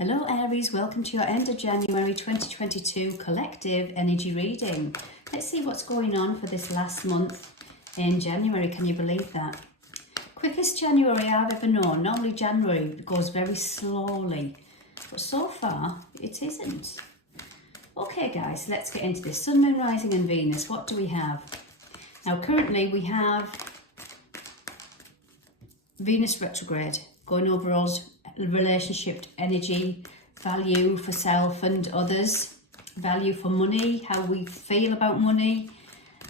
Hello Aries, welcome to your end of January 2022 collective energy reading. Let's see what's going on for this last month in January. Can you believe that? Quickest January I've ever known. Normally January goes very slowly, but so far it isn't. Okay guys, let's get into this. Sun, Moon, Rising and Venus. What do we have? Now currently we have Venus retrograde going over us. Relationship energy, value for self and others, value for money, how we feel about money.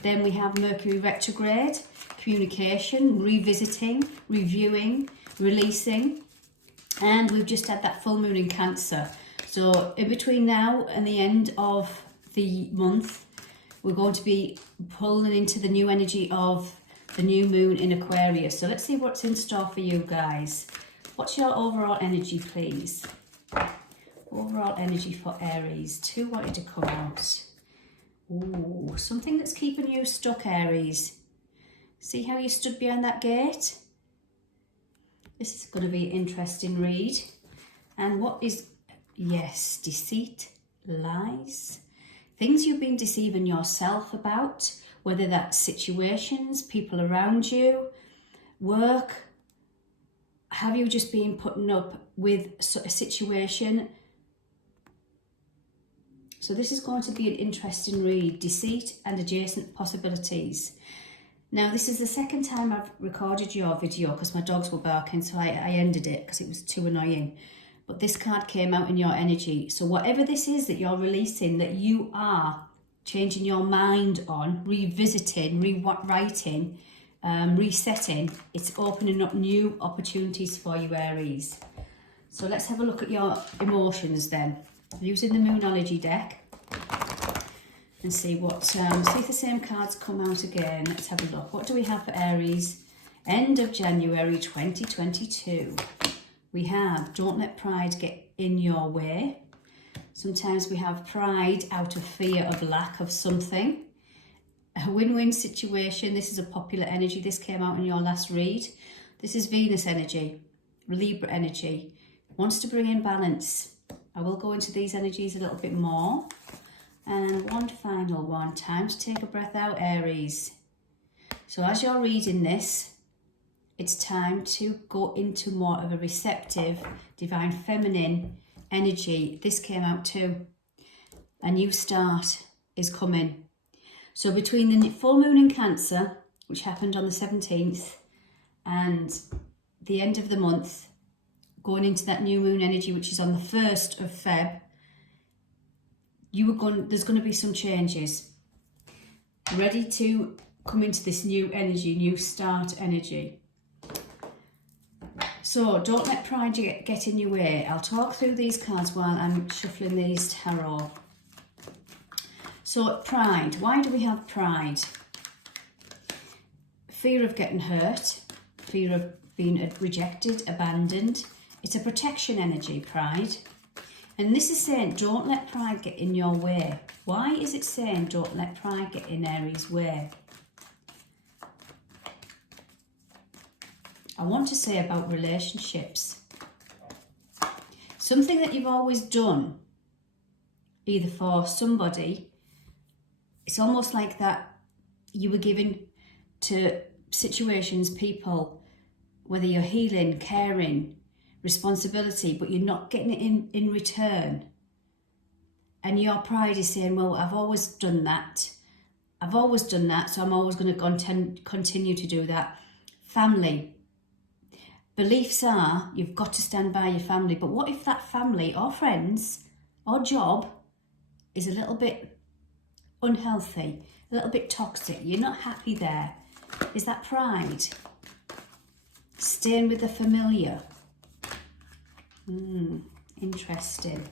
Then we have Mercury retrograde, communication, revisiting, reviewing, releasing, and we've just had that full moon in Cancer. So in between now and the end of the month, we're going to be pulling into the new energy of the new moon in Aquarius. So let's see what's in store for you guys. What's your overall energy, please? Overall energy for Aries. Two wanted to come out. Ooh, something that's keeping you stuck, Aries. See how you stood behind that gate? This is going to be an interesting read. And what is, yes, deceit, lies. Things you've been deceiving yourself about, whether that's situations, people around you, work. Have you just been putting up with a situation? So this is going to be an interesting read. Deceit and adjacent possibilities. Now this is the second time I've recorded your video because my dogs were barking, so I ended it because it was too annoying. But this card came out in your energy. So whatever this is that you're releasing, that you are changing your mind on, revisiting, rewriting, resetting, it's opening up new opportunities for you, Aries. So let's have a look at your emotions then, using the Moonology deck, and see what see if the same cards come out again. Let's have a look. What do we have for Aries end of January 2022? We have don't let pride get in your way. Sometimes we have pride out of fear of lack of something. A win-win situation. This is a popular energy. This came out in your last read. This is Venus energy, Libra energy. Wants to bring in balance. I will go into these energies a little bit more. And one final one. Time to take a breath out, Aries. So as you're reading this, it's time to go into more of a receptive, divine feminine energy. This came out too. A new start is coming. So between the full moon in Cancer, which happened on the 17th, and the end of the month, going into that new moon energy, which is on the 1st of Feb, there's going to be some changes. Ready to come into this new energy, new start energy. So don't let pride get in your way. I'll talk through these cards while I'm shuffling these tarot. So pride, why do we have pride? Fear of getting hurt, fear of being rejected, abandoned. It's a protection energy, pride. And this is saying don't let pride get in your way. Why is it saying don't let pride get in Aries' way? I want to say about relationships. Something that you've always done, either for somebody. It's almost like that you were given to situations, people, whether you're healing, caring, responsibility, but you're not getting it in return. And your pride is saying, well, I've always done that. I've always done that, so I'm always going to continue to do that. Family. Beliefs are, you've got to stand by your family. But what if that family or friends or job is a little bit unhealthy, a little bit toxic, you're not happy there? Is that pride? Staying with the familiar. Interesting.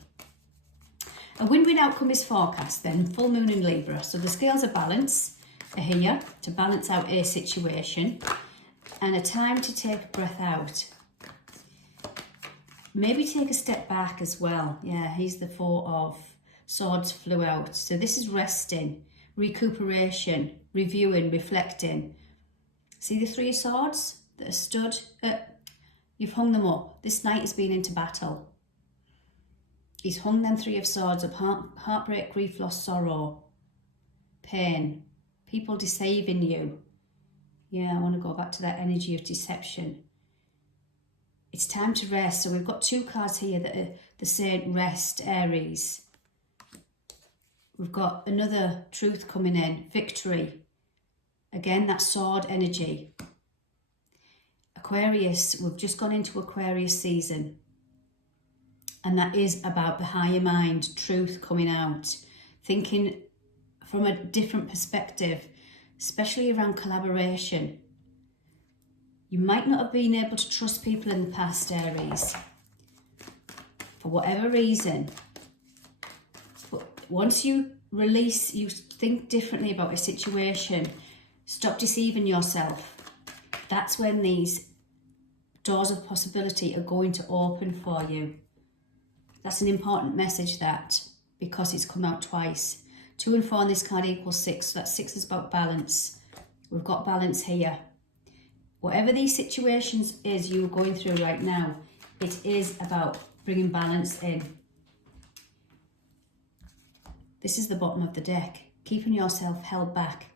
A win-win outcome is forecast then, full moon in Libra. So the scales of balance are here to balance out a situation, and a time to take a breath out. Maybe take a step back as well. Yeah, he's the Four of Swords flew out. So this is resting, recuperation, reviewing, reflecting. See the Three of Swords that are stood? You've hung them up. This knight has been into battle. He's hung them Three of Swords of heartbreak, grief, loss, sorrow, pain, people deceiving you. Yeah, I want to go back to that energy of deception. It's time to rest. So we've got two cards here that are the same, rest, Aries. We've got another truth coming in, victory. Again, that sword energy. Aquarius, we've just gone into Aquarius season. And that is about the higher mind, truth coming out, thinking from a different perspective, especially around collaboration. You might not have been able to trust people in the past, Aries, for whatever reason. But once you release, you think differently about a situation, stop deceiving yourself, that's when these doors of possibility are going to open for you. That's an important message, that, because it's come out twice. 2 and 4 on this card equals 6. So that 6 is about balance. We've got balance here. Whatever these situations is you're going through right now, it is about bringing balance in. This is the bottom of the deck. Keeping yourself held back.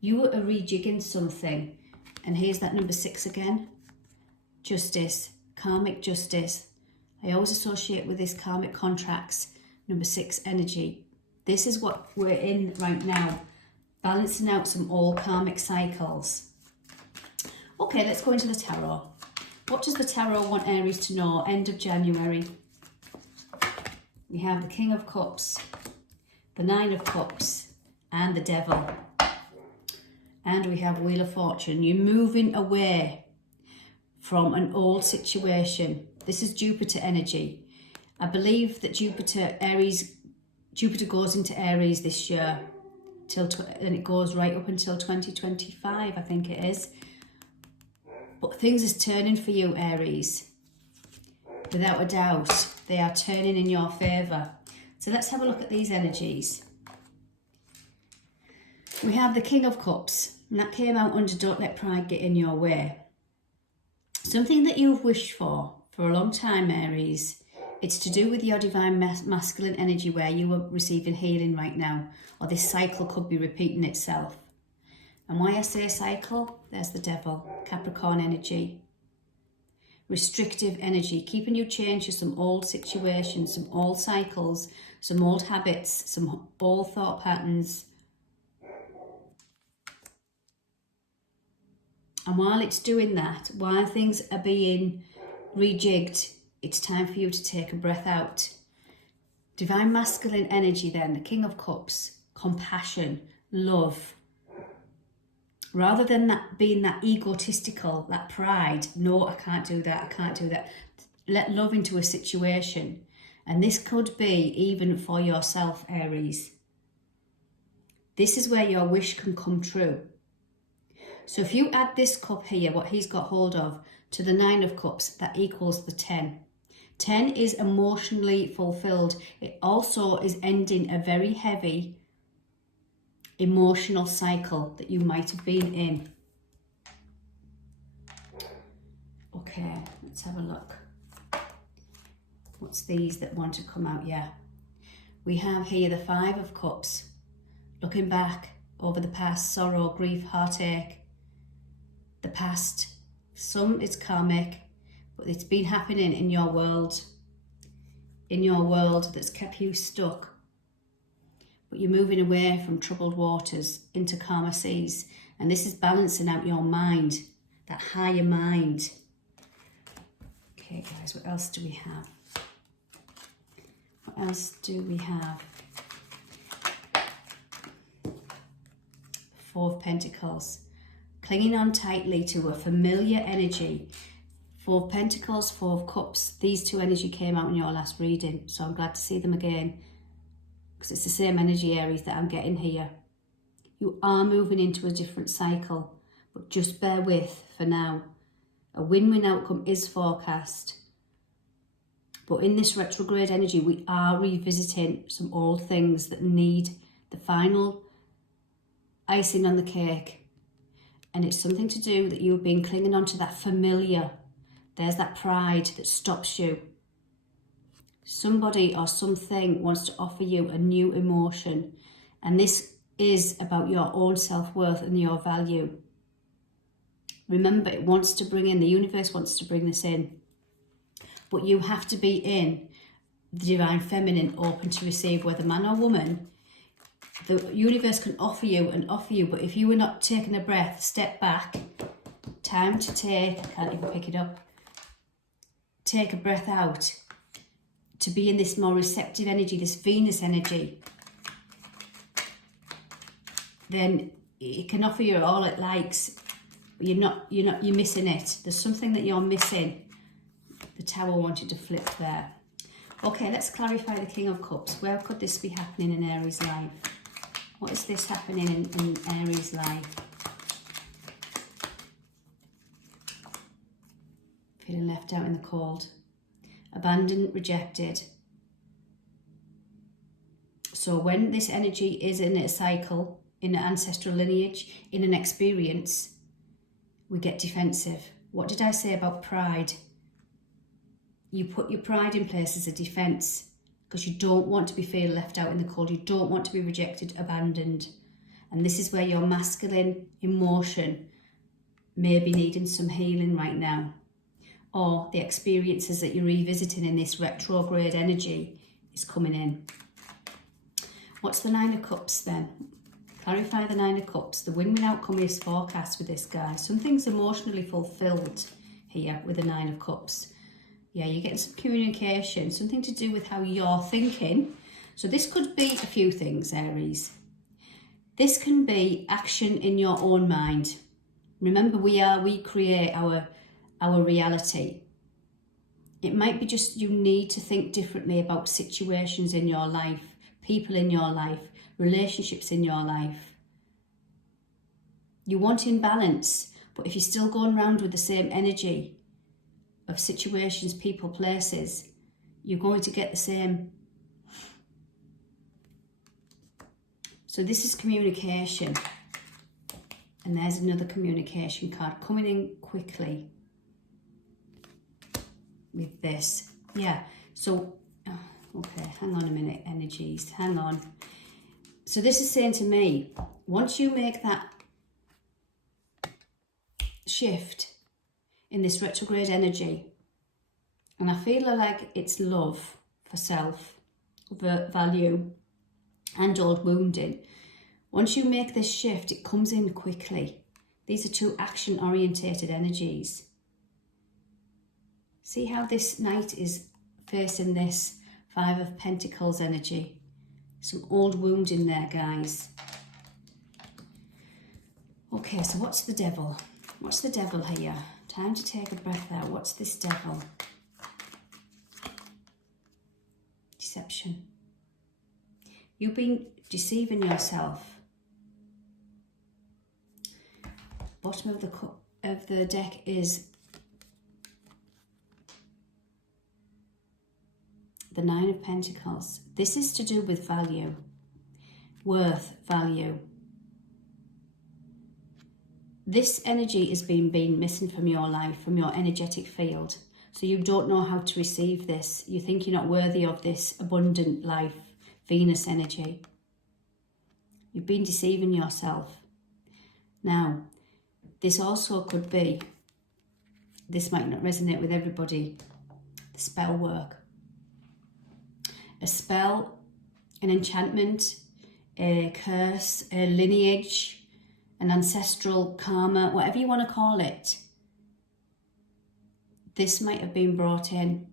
You are rejigging something. And here's that number 6 again. Justice. Karmic justice. I always associate with this karmic contracts, number 6 energy. This is what we're in right now, balancing out some old karmic cycles. Okay, let's go into the tarot. What does the tarot want Aries to know? End of January. We have the King of Cups, the Nine of Cups, and the Devil. And we have Wheel of Fortune. You're moving away from an old situation. This is Jupiter energy. I believe that Jupiter goes into Aries this year, and it goes right up until 2025, I think it is. But things is turning for you, Aries. Without a doubt, they are turning in your favour. So let's have a look at these energies. We have the King of Cups, and that came out under Don't Let Pride Get in Your Way. Something that you've wished for a long time, Aries. It's to do with your divine masculine energy, where you are receiving healing right now, or this cycle could be repeating itself. And why I say cycle, there's the Devil, Capricorn energy. Restrictive energy, keeping you chained to some old situations, some old cycles, some old habits, some old thought patterns. And while it's doing that, while things are being rejigged, it's time for you to take a breath out. Divine masculine energy then, the King of Cups, compassion, love. Rather than that being that egotistical, that pride, no, I can't do that, I can't do that. Let love into a situation. And this could be even for yourself, Aries. This is where your wish can come true. So if you add this cup here, what he's got hold of, to the Nine of Cups, that equals the 10. 10 is emotionally fulfilled. It also is ending a very heavy emotional cycle that you might have been in. Okay, let's have a look. What's these that want to come out? Yeah. We have here the 5 of Cups. Looking back over the past, sorrow, grief, heartache. The past. Some is karmic, but it's been happening in your world. In your world that's kept you stuck. But you're moving away from troubled waters into calmer seas. And this is balancing out your mind, that higher mind. Okay, guys, what else do we have? What else do we have? 4 of Pentacles. Clinging on tightly to a familiar energy. 4 of Pentacles, 4 of Cups. These two energy came out in your last reading, so I'm glad to see them again. Because it's the same energy, Aries, that I'm getting here. You are moving into a different cycle, but just bear with for now. A win-win outcome is forecast. But in this retrograde energy, we are revisiting some old things that need the final icing on the cake. And it's something to do that you've been clinging on to that familiar. There's that pride that stops you. Somebody or something wants to offer you a new emotion, and this is about your own self-worth and your value. Remember, it wants to bring in, the universe wants to bring this in, but you have to be in the divine feminine, open to receive, whether man or woman. The universe can offer you, but if you are not taking a breath, step back, time to take, I can't even pick it up, take a breath out, to be in this more receptive energy, this Venus energy, then it can offer you all it likes, but you're missing it. There's something that you're missing. The Tower wanted to flip there. Okay, let's clarify the King of Cups. Where could this be happening in Aries' life? What is this happening in Aries' life? Feeling left out in the cold. Abandoned, rejected. So when this energy is in a cycle, in an ancestral lineage, in an experience, we get defensive. What did I say about pride? You put your pride in place as a defense because you don't want to be feeling left out in the cold. You don't want to be rejected, abandoned. And this is where your masculine emotion may be needing some healing right now. Or the experiences that you're revisiting in this retrograde energy is coming in. What's the Nine of Cups then? Clarify the Nine of Cups. The win-win outcome is forecast with this guy. Something's emotionally fulfilled here with the Nine of Cups. Yeah, you're getting some communication, something to do with how you're thinking. So this could be a few things, Aries. This can be action in your own mind. Remember, we create our reality. It might be just you need to think differently about situations in your life, people in your life, relationships in your life. You want in balance, but if you're still going around with the same energy of situations, people, places, you're going to get the same. So this is communication. And there's another communication card coming in quickly with this. Yeah, so, okay, hang on a minute, energies, hang on. So this is saying to me, once you make that shift in this retrograde energy, and I feel like it's love for self, value, and old wounding. Once you make this shift, it comes in quickly. These are two action-orientated energies. See how this knight is facing this Five of Pentacles energy. Some old wound in there, guys. Okay, so what's the devil? What's the devil here? Time to take a breath out. What's this devil? Deception. You've been deceiving yourself. Bottom of the deck is the Nine of Pentacles. This is to do with value, worth, value. This energy is being missing from your life, from your energetic field. So you don't know how to receive this. You think you're not worthy of this abundant life, Venus energy. You've been deceiving yourself. Now, this also could be, this might not resonate with everybody, the spell work. A spell, an enchantment, a curse, a lineage, an ancestral karma, whatever you want to call it. This might have been brought in,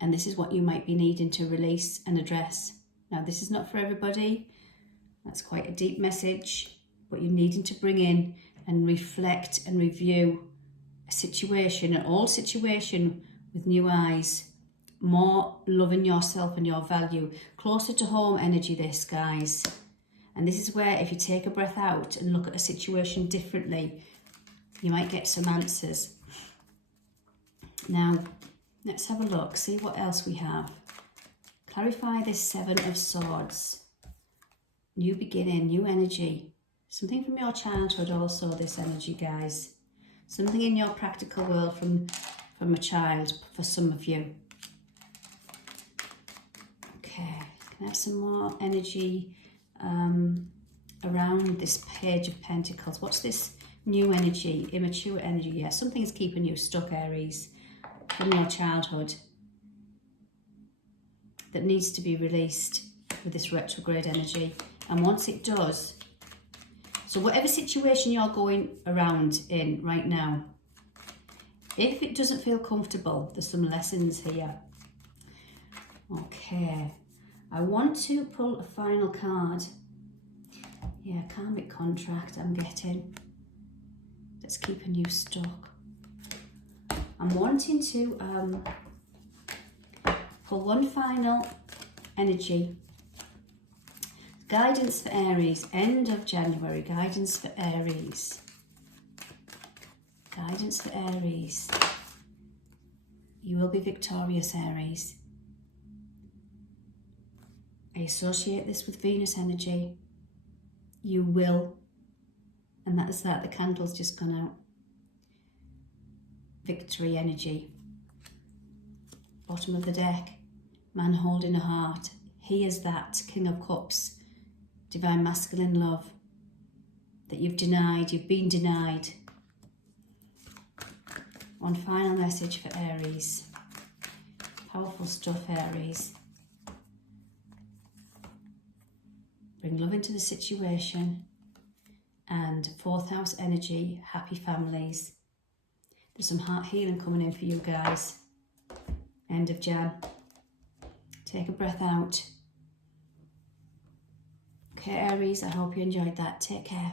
and this is what you might be needing to release and address. Now, this is not for everybody. That's quite a deep message, but you're needing to bring in and reflect and review a situation, an old situation with new eyes, more loving yourself and your value. Closer to home energy, this, guys. And this is where if you take a breath out and look at a situation differently, you might get some answers. Now, let's have a look, see what else we have. Clarify this Seven of Swords. New beginning, new energy. Something from your childhood also, this energy, guys. Something in your practical world from a child for some of you. Okay, can I have some more energy around this Page of Pentacles? What's this new energy, immature energy? Yeah, something's keeping you stuck, Aries, from your childhood that needs to be released with this retrograde energy. And once it does, so whatever situation you're going around in right now, if it doesn't feel comfortable, there's some lessons here. Okay, I want to pull a final card. Yeah, karmic contract I'm getting. That's keeping you stuck. I'm wanting to pull one final energy. Guidance for Aries, end of January, guidance for Aries. Guidance for Aries. You will be victorious, Aries. I associate this with Venus energy. You will. And that is that, the candle's just gone out. Victory energy. Bottom of the deck, man holding a heart. He is that King of Cups, divine masculine love that you've denied, you've been denied. One final message for Aries. Powerful stuff, Aries. Bring love into the situation. And 4th house energy, happy families. There's some heart healing coming in for you guys. End of Jan. Take a breath out. Okay, Aries, I hope you enjoyed that. Take care.